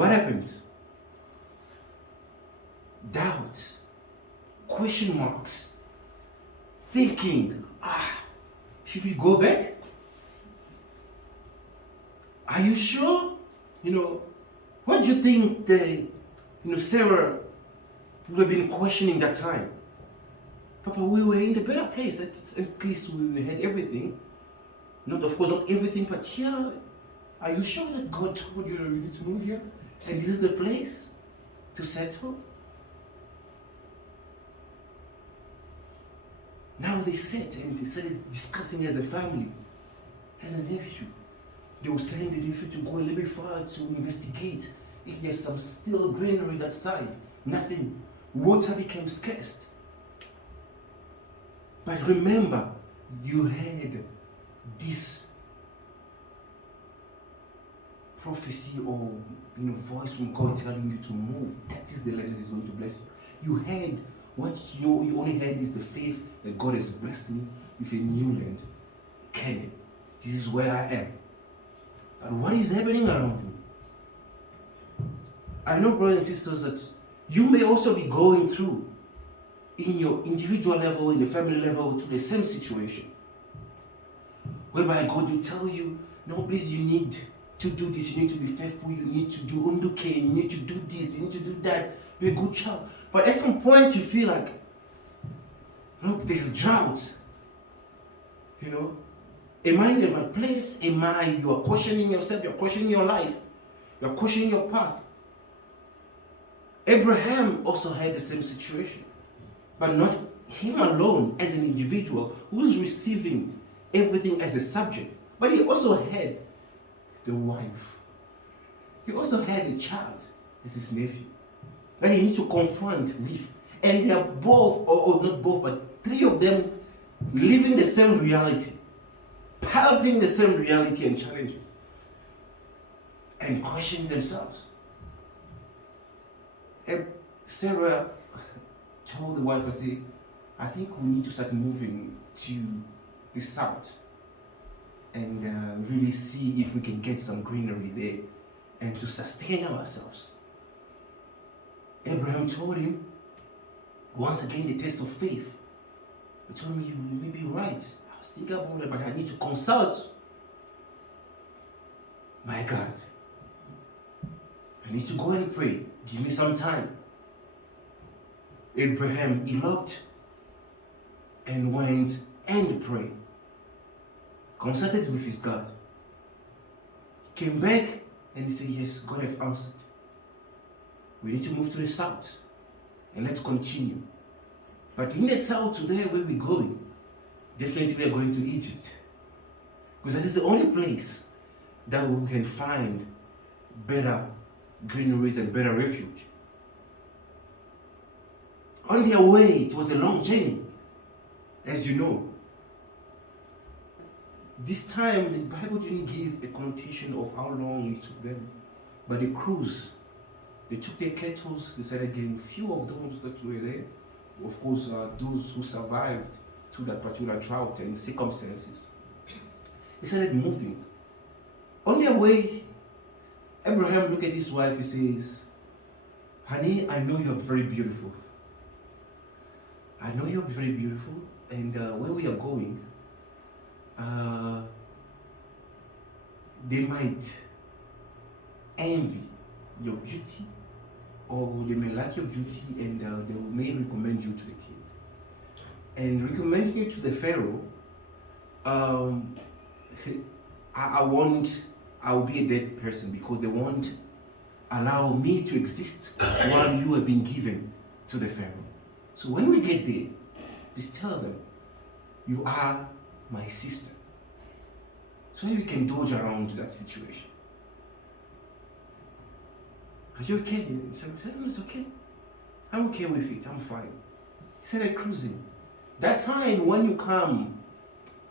what happens? Doubt, question marks, thinking, should we go back? Are you sure? What do you think Sarah would have been questioning that time? Papa, we were in the better place. At least we had everything. Not, of course, not everything, but here, are you sure that God told you you need to move here? And this is the place to settle? Now they sat and they started discussing as a family, as a nephew. They were sending the nephew to go a little bit far to investigate if there's some still greenery that side. Nothing. Water became scarce. But remember, you had this prophecy or voice from God telling you to move. That is the land that is going to bless you. You had what you only had is the faith that God has blessed me with a new land, Canaan. This is where I am. But what is happening around me? I know, brothers and sisters, that you may also be going through in your individual level, in your family level, to the same situation. Whereby God will tell you, no, please, you need to do this, you need to be faithful, you need to do unduke, you need to do this, you need to do that, be a good child. But at some point you feel like, look, there's drought. Am I in the right place? You are questioning yourself, you're questioning your life, you're questioning your path. Abraham also had the same situation, but not him alone as an individual who's receiving everything as a subject, but he also had the wife. He also had a child as his nephew that he needs to confront with. And they are both, or not both, but three of them living the same reality, palping the same reality and challenges, and questioning themselves. And Sarah told the wife, I think we need to start moving to the south and really see if we can get some greenery there and to sustain ourselves. Abraham told him, once again, the test of faith. He told me, you may be right. I was thinking about it, but I need to consult my God. I need to go and pray. Give me some time. Abraham eloped and went and prayed. Consulted with his God. He came back and he said, yes, God have answered. We need to move to the south and let's continue. But in the south today, where we're going, definitely we are going to Egypt. Because that is the only place that we can find better greeneries and better refuge. On their way, it was a long journey, as you know. This time, the Bible didn't give a connotation of how long it took them. But the cruise, they took their cattle, they started getting few of those that were there. Of course, those who survived to that particular drought and circumstances. They started moving. On their way, Abraham looked at his wife, he says, honey, I know you're very beautiful. I know you're very beautiful, and where we are going, they might envy your beauty, or they may like your beauty, and they may recommend you to the king. And recommending you to the Pharaoh, I'll be a dead person because they won't allow me to exist while you have been given to the Pharaoh. So when we get there, please tell them, you are my sister. So we can dodge around that situation. Are you okay? He said, it's okay. I'm okay with it, I'm fine. He started cruising. That time when you come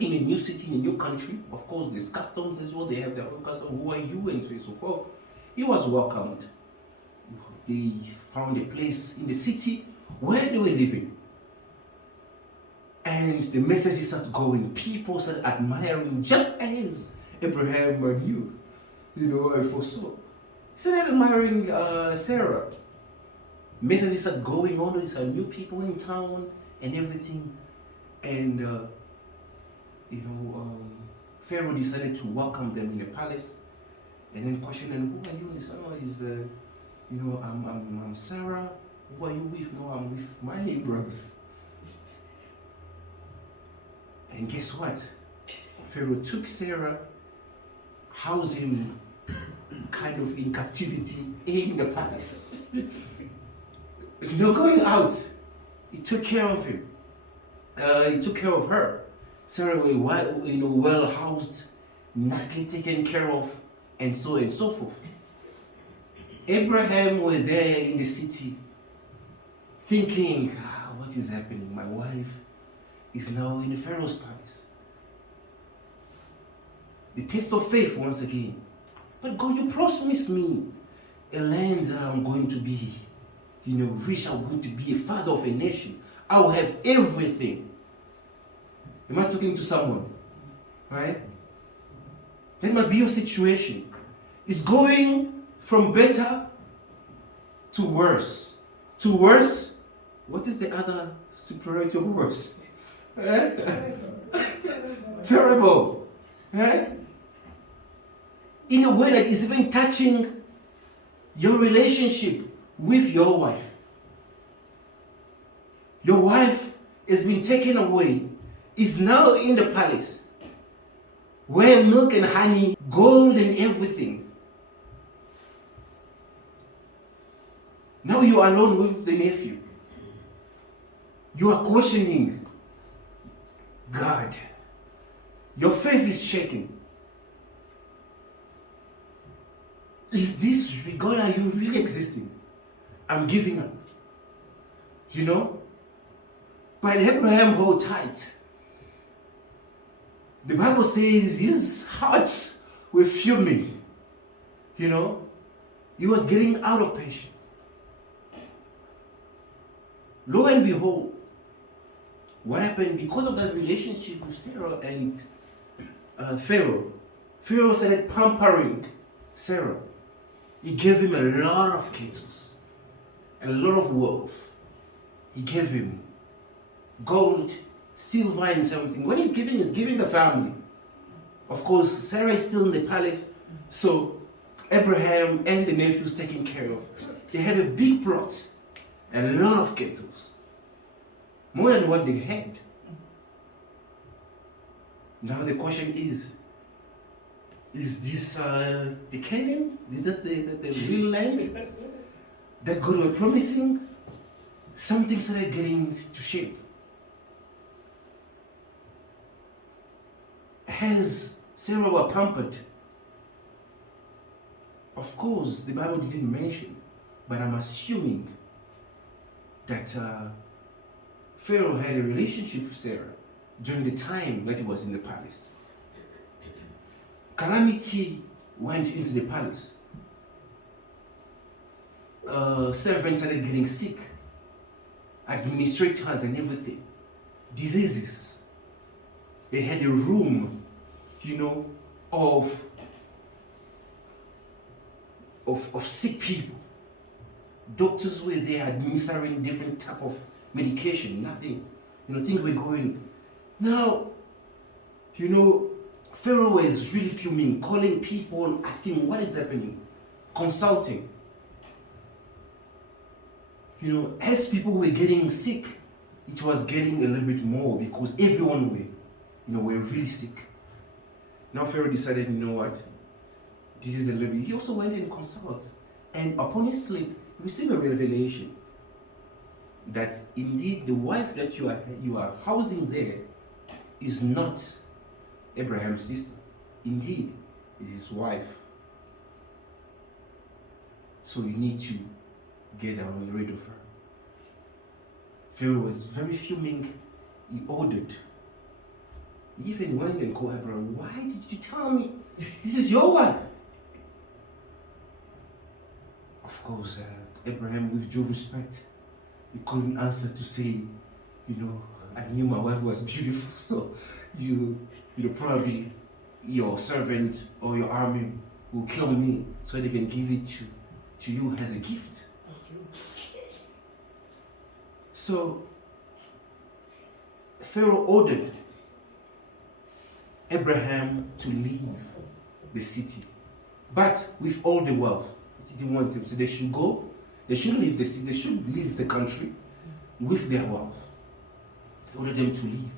in a new city, in a new country, of course there's customs as well, they have their own customs, who are you, and so on and so forth. He was welcomed. They found a place in the city where they were living. And the message started going. People started admiring, just as Abraham knew, and foresaw. started admiring Sarah. Messages started going on. These are new people in town and everything. And, Pharaoh decided to welcome them in the palace and then question them, who are you? And someone is the, I'm Sarah. Who are you with? No, I'm with my brothers. And guess what? Pharaoh took Sarah, housed him kind of in captivity in the palace. Going out, he took care of him. He took care of her. Sarah was well housed, nicely taken care of, and so on and so forth. Abraham was there in the city, thinking, what is happening? My wife is now in the Pharaoh's palace. The test of faith once again. But God, you promised me a land that I'm going to be, rich. I'm going to be a father of a nation. I will have everything. Am I talking to someone? Right? That might be your situation. It's going from better to worse. To worse, what is the other superiority of worse? Terrible. In a way that is even touching your relationship with your wife. Your wife has been taken away, is now in the palace, where milk and honey, gold and everything. Now you are alone with the nephew. You are questioning God. Your faith is shaking. Is this God? Are you really existing? I'm giving up. But Abraham held tight. The Bible says his heart was fuming. He was getting out of patience. Lo and behold, what happened because of that relationship with Sarah and Pharaoh? Pharaoh started pampering Sarah. He gave him a lot of cattle, a lot of wealth. He gave him gold, silver, and something. When he's giving the family. Of course, Sarah is still in the palace, so Abraham and the nephews taken care of. They had a big plot, a lot of cattle, more than what they had. Now the question is this the Canaan? Is that the real land that God was promising? Something started getting to shape. As Sarah was pampered, of course, the Bible didn't mention, but I'm assuming that Pharaoh had a relationship with Sarah during the time that he was in the palace. Calamity went into the palace. Servants started getting sick. Administrators and everything. Diseases. They had a room, of sick people. Doctors were there administering different type of medication. Nothing. Things were going. Now, Pharaoh was really fuming, calling people and asking what is happening, consulting. As people were getting sick, it was getting a little bit more because everyone were really sick. Now Pharaoh decided, what? This is a little bit. He also went and consulted, and upon his sleep, he received a revelation that indeed the wife that you are housing there is not Abraham's sister. Indeed, it is his wife. So you need to get rid of her. Pharaoh was very fuming. He ordered. He even went and called Abraham. Why did you tell me this is your wife? Of course, Abraham, with due respect, he couldn't answer to say, I knew my wife was beautiful, so probably your servant or your army will kill me so they can give it to you as a gift. So Pharaoh ordered Abraham to leave the city, but with all the wealth. He didn't want them, so they should go. They should leave the city. They should leave the country with their wealth. He ordered them to leave.